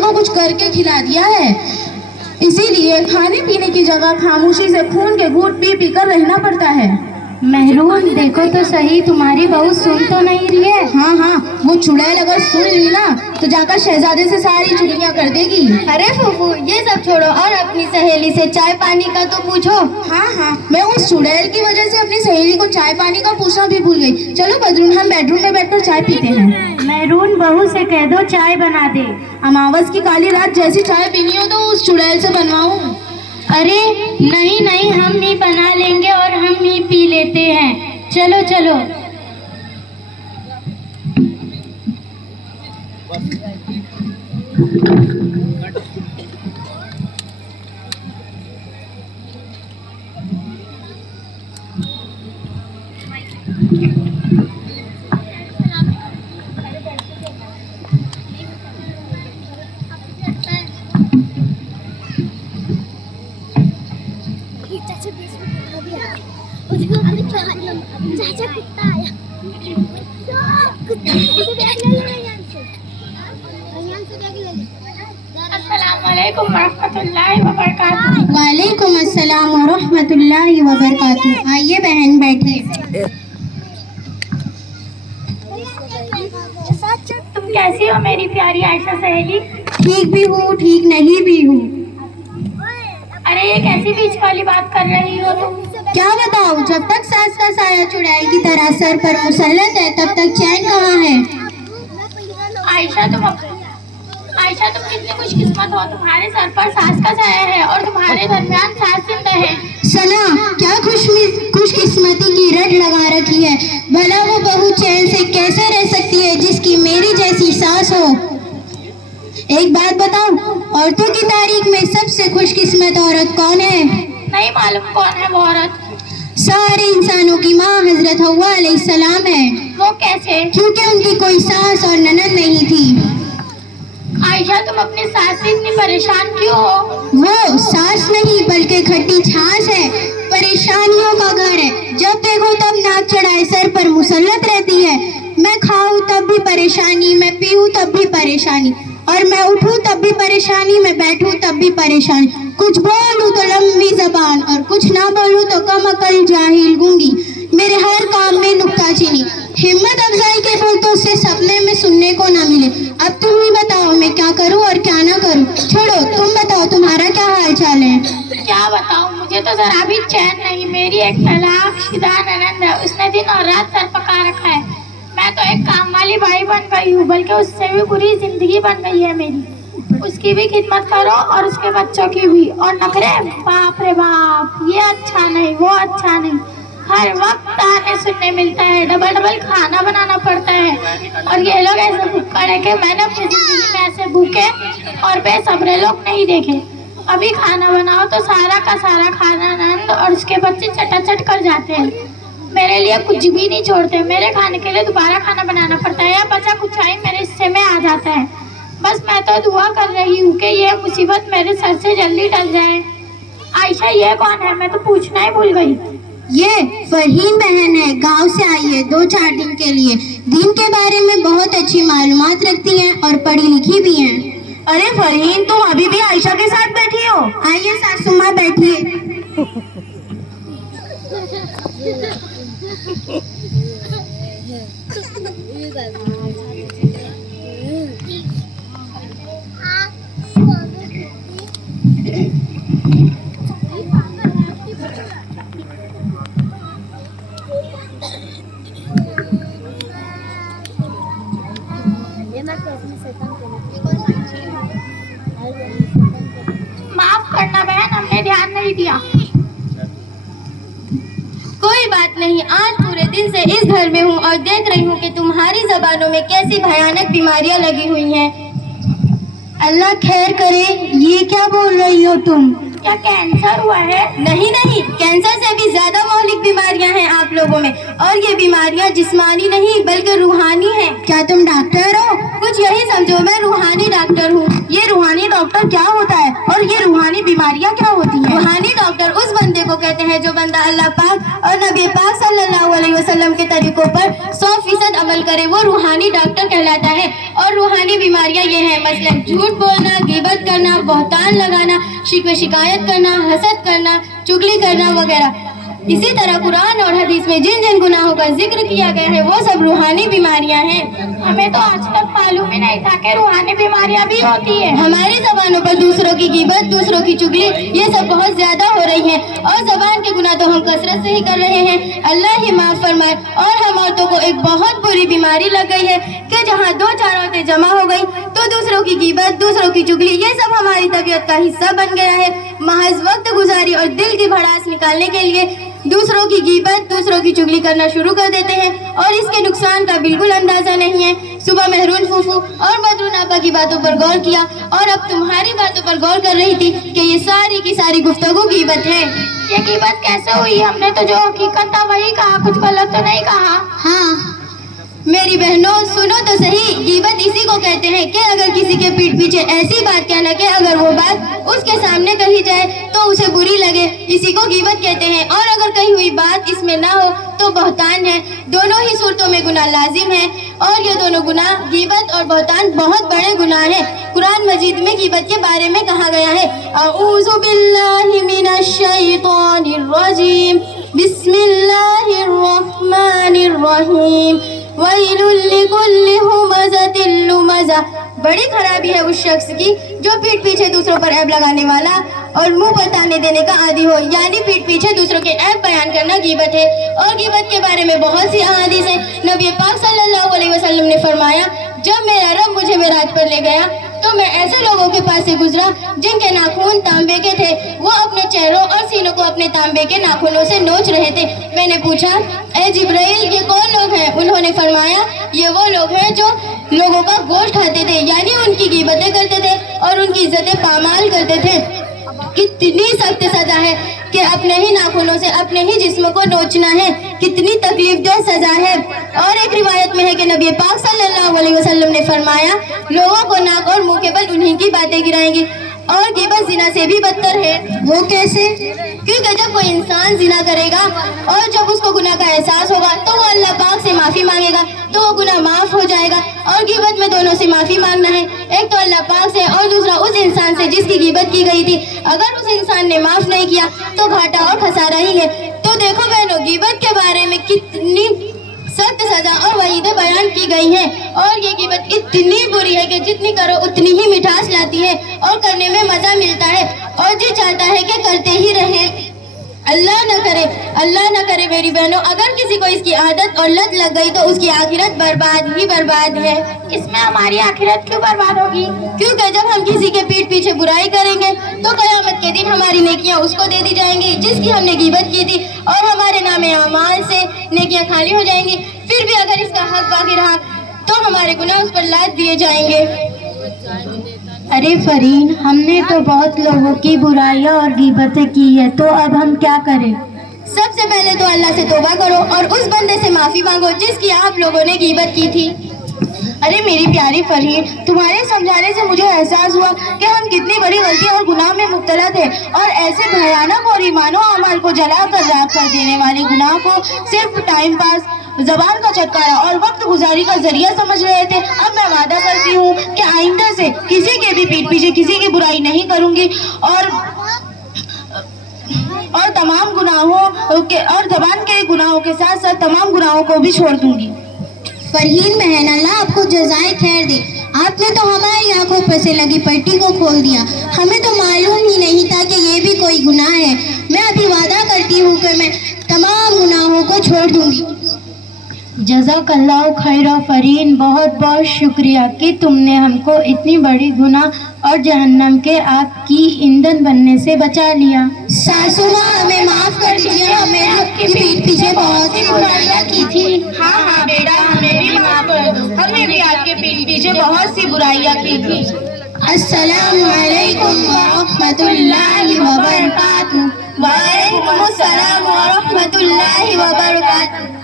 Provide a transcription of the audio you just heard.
को कुछ करके खिला दिया है, इसीलिए खाने पीने की जगह खामोशी से खून के घूंट पी पी कर रहना पड़ता है। मेहरून देखो तो सही, तुम्हारी बहू सुन तो नहीं रही है? हाँ हाँ, वो चुड़ैल अगर सुन ली ना तो जाकर शहजादे से सारी चुगलियां कर देगी। अरे फूफू ये सब छोड़ो और अपनी सहेली से चाय पानी का तो पूछो। हाँ हाँ, मैं उस चुड़ैल की वजह से अपनी सहेली को चाय पानी का पूछना भी भूल गई। चलो बदरून, हम बेडरूम में बैठकर चाय पीते हैं। मेहरून बहू से कह दो चाय बना दे। अमावस की काली रात जैसी चाय पीनी हो तो उस चुड़ैल से बनवाऊं? अरे नहीं नहीं, हम ही बना लेंगे और हम ही पी लेते हैं। चलो चलो। वालेकुम अस्सलाम व रहमतुल्लाहि व बरकातुहू। आइए बहन बैठिए। तुम कैसी हो मेरी प्यारी आयशा सहेली? ठीक भी हूँ, ठीक नहीं भी हूँ। अरे ये कैसी बीच वाली बात कर रही हो तुम? क्या बताऊँ, जब तक सास का साया चुड़ैल की तरह सर पर मुसल्लत है तब तक चैन कहाँ है। आयशा तुम कितनी खुशकिस्मत हो, तुम्हारे सर पर सास का साया है और तुम्हारे दरमियान सास जिंदा है। सना, क्या खुशकिस्मती की रट लगा रखी है। भला वो बहू चैन से कैसे रह सकती है जिसकी मेरी जैसी सास हो। एक बात बताऊं, औरतों की तारीख में सबसे खुशकिस्मत औरत कौन है? नहीं मालूम कौन है वो औरत? सारे इंसानों की माँ हजरत हव्वा अलैहिस्सलाम है। वो कैसे? क्योंकि उनकी कोई सास और ननद नहीं थी। आयशा तुम अपनी सास से इतनी परेशान क्यों हो? वो सास नहीं बल्कि खट्टी छाछ है, परेशानियों का घर है। जब देखो तब नाक चढ़ाए सर पर मुसल्लत रहती है। मैं खाऊं तब भी परेशानी, मैं पीऊं तब भी परेशानी, और मैं उठूं तब भी परेशानी, मैं बैठूं तब भी परेशानी। कुछ बोलूं तो लंबी जबान और कुछ ना बोलूं तो कम अकल जाहिल गूंगी। मेरे हर काम में नुक्ताचीनी, हिम्मत अफजाई के बोलतों से सपने में सुनने को ना मिले। अब तुम ही बताओ मैं क्या करूं और क्या ना करूं। छोड़ो, तुम बताओ तुम्हारा क्या हाल चाल है? क्या बताऊं, मुझे तो जरा भी चैन नहीं। मेरी एक तलाकशुदा ननद है, उसने दिन और रात सर पका रखा है। मैं तो एक काम वाली भाई बन गई हूँ, बल्कि उससे भी बुरी जिंदगी बन गई है मेरी। उसकी भी खिदमत करो और उसके बच्चों की भी। और नखरे, बाप रे बाप, ये अच्छा नहीं वो अच्छा नहीं, हर वक्त ताने सुनने मिलता है। डबल डबल खाना बनाना पड़ता है। और ये लोग ऐसे भूखा है कि मैंने अपनी जिंदगी में ऐसे भूखे और बेसब्रे लोग नहीं देखे। अभी खाना बनाओ तो सारा का सारा खाना नंद और उसके बच्चे चटाचट कर जाते हैं। मेरे लिए कुछ भी नहीं छोड़ते। मेरे खाने के लिए दोबारा खाना बनाना पड़ता है, या बचा कुछ आई मेरे हिस्से में आ जाता है। बस मैं तो दुआ कर रही हूँ कि ये मुसीबत मेरे सर से जल्दी टल जाए। आयशा ये कौन है, मैं तो पूछना ही भूल गई। ये फरहीन बहन है, गांव से आई है 2-4 दिन के लिए। दीन के बारे में बहुत अच्छी मालूमात रखती हैं और पढ़ी लिखी भी हैं। अरे फरहीन, तुम अभी भी आयशा के साथ बैठी हो? आइए सासू माँ बैठिए। माफ करना बहन, हमने ध्यान नहीं दिया। कोई बात नहीं, आज पूरे दिन से इस घर में हूँ और देख रही हूँ कि तुम्हारी जबानों में कैसी भयानक बीमारियां लगी हुई हैं। अल्लाह खैर करे, ये क्या बोल रही हो तुम? क्या कैंसर हुआ है? नहीं नहीं, कैंसर से भी ज्यादा मौलिक बीमारियां हैं आप लोगों में, और ये बीमारियां जिस्मानी नहीं बल्कि रूहानी हैं। क्या तुम डॉक्टर हो? कुछ यही समझो, मैं रूहानी डॉक्टर हूँ। ये रूहानी डॉक्टर क्या होता है और ये रूहानी बीमारियां क्या होती हैं? रूहानी डॉक्टर उस बंदे को कहते हैं जो बंदा अल्लाह पाक और नबी पाक सल्लल्लाहु अलैहि वसल्लम के तरीकों पर 100% अमल करे वो रूहानी डॉक्टर कहलाता है। और रूहानी बीमारियां ये हैं, मसलन झूठ बोलना, गीबत करना, बहतान लगाना, शिकवे शिकायत करना, हसद करना, चुगली करना वगैरह। इसी तरह कुरान और हदीस में जिन जिन गुनाहों का जिक्र किया गया है वो सब रूहानी बीमारियां हैं। हमें तो आज तक मालूम ही नहीं था कि रूहानी बीमारियां भी होती है। हमारी जबानों पर दूसरों की गीबत, दूसरों की चुगली, ये सब बहुत ज्यादा हो रही है और जबान के गुनाह तो हम कसरत से ही कर रहे हैं। अल्लाह ही माफ फरमाए। और हम औरतों को एक बहुत बुरी बीमारी लग गई है कि जहाँ 2-4 औरतें जमा हो गई तो दूसरों की गीबत, दूसरों की चुगली, ये सब हमारी तबीयत का हिस्सा बन गया है। महज वक्त गुजारी और दिल की भड़ास निकालने के लिए दूसरों की गीबत, दूसरों की चुगली करना शुरू कर देते हैं और इसके नुकसान का बिल्कुल अंदाजा नहीं है। सुबह मेहरून फूफू और बदरून आपा की बातों पर गौर किया और अब तुम्हारी बातों पर गौर कर रही थी कि ये सारी की सारी गुफ्तगू गीबत है। ये गीबत कैसे हुई? हमने तो जो हकीकत था वही कहा, कुछ गलत तो नहीं कहा। हाँ मेरी बहनों सुनो तो सही, गीबत इसी को कहते हैं कि अगर किसी के पीठ पीछे ऐसी बात कहना कि अगर वो बात उसके सामने कही जाए तो उसे बुरी लगे, इसी को गीबत कहते हैं। और अगर कही हुई बात इसमें ना हो तो बहतान है। दोनों ही सूरतों में गुनाह लाजिम है और ये दोनों गुनाह, गीबत और बहतान, बहुत बड़े गुनाह हैं। कुरान मजीद में गीबत के बारे में कहा गया है, अऊज़ु बिल्लाहि मिनश शैतानिर रजीम, बिस्मिल्लाहिर रहमानिर रहीम, वैलुल लिकुल्लि हुमज़तिल लुमज़ा। बड़ी खराबी है उस शख्स की जो पीठ पीछे दूसरों पर ऐब लगाने वाला और मुंह पर ताने देने का आदी हो, यानी पीठ पीछे दूसरों के ऐब बयान करना गीबत है। और गीबत के बारे में बहुत सी अहादीस हैं। नबी पाक सल्लल्लाहु अलैहि वसल्लम ने फरमाया, जब मेरा रब मुझे मेराज पर ले गया तो मैं ऐसे लोगों के पास से गुजरा जिनके नाखून तांबे के थे। वो अपने चेहरों और सीनों को अपने तांबे के नाखूनों से नोच रहे थे। मैंने पूछा, ए जिब्राइल ये कौन लोग हैं? उन्होंने फरमाया, ये वो लोग हैं जो लोगों का गोश्त खाते थे, यानी उनकी गीबतें करते थे और उनकी इज्जतें पामाल करते थे। कितनी सख्त सजा है कि अपने ही नाखूनों से अपने ही जिस्म को नोचना है, कितनी तकलीफ दह सजा है। और एक रिवायत में है कि नबी पाक सल्लल्लाहु अलैहि वसल्लम ने फरमाया, लोगों को नाक और मुंह के बल उन्हीं की बातें गिराएंगी। और गिबत जिना से भी बदतर है। वो कैसे? क्योंकि जब कोई इंसान जिना करेगा और जब उसको गुनाह का एहसास होगा तो वो अल्लाह पाक से माफी मांगेगा तो वो गुनाह माफ हो जाएगा। और गिबत में दोनों से माफी मांगना है, एक तो अल्लाह पाक से और दूसरा उस इंसान से जिसकी गिबत की गई थी। अगर उस इंसान ने माफ नहीं किया तो घाटा और खसारा ही है। तो देखो बहनों, गिबत के बारे में कितनी सख्त सजा और वईदें बयान की गई हैं। और ये गिबत इतनी बुरी है कि जितनी करो उतनी ही मिठास लाती है और करने में मजा मिलता है और जी चाहता है कि करते ही रहे। अल्लाह न करे मेरी बहनों, अगर किसी को इसकी आदत और लत लग गई तो उसकी आखिरत बर्बाद ही बर्बाद है। इसमें हमारी आखिरत क्यों बर्बाद होगी? क्योंकि जब हम किसी के पीठ पीछे बुराई करेंगे तो क़यामत के दिन हमारी नेकियां उसको दे दी जाएंगी जिसकी हमने गिबत की थी और हमारे नामे अमाल से नेकियां खाली हो जाएंगी। फिर भी अगर इसका हक बाकी रहा तो हमारे गुनाह उस पर लाद दिए जाएंगे। अरे फरीन, हमने तो बहुत लोगों की बुराइयां और गीबतें की है, तो अब हम क्या करें? सबसे पहले तो अल्लाह से तौबा करो और उस बंदे से माफी मांगो जिसकी आप लोगों ने गीबत की थी। अरे मेरी प्यारी फरीन, तुम्हारे समझाने से मुझे एहसास हुआ कि हम कितनी बड़ी गलती और गुनाह में मुब्तला थे और ऐसे भयानक और ईमानो अमाल को जला कर राख कर देने वाले गुनाह को सिर्फ टाइम पास, जबान का चटकारा और वक्त गुजारी का जरिया समझ रहे थे। अब मैं वादा करती हूँ कि आइंदा से किसी के भी पीठ पीछे किसी की बुराई नहीं करूँगी और तमाम गुनाहों के और जबान के गुनाहों के साथ साथ तमाम गुनाहों को भी छोड़ दूंगी। फरहीन बहन, अल्लाह आपको जज़ाए खैर दे। आपने तो हमारी आंखों पर से लगी पट्टी को खोल दिया। हमें तो मालूम ही नहीं था कि ये भी कोई गुनाह है। मैं अभी वादा करती हूँ कि मैं तमाम गुनाहों को छोड़ दूंगी। जज़ाकल्लाह खैरा फरीन, बहुत बहुत शुक्रिया कि तुमने हमको इतनी बड़ी गुनाह और जहन्नम के आग की ईंधन बनने से बचा लिया। सासू माँ, हमें माफ कर दीजिए, हमने आपकी पीठ पीछे बहुत सी बुराइयां की थी। हाँ बेटा, हमें भी माफ कर दो, हमने भी आपके पीठ पीछे बहुत सी बुराइयां की थी। अस्सलामु अलैकुम व रहमतुल्लाहि व बरकातुहू। वालेकुम अस्सलाम व रहमतुल्लाहि व बरकातुहू।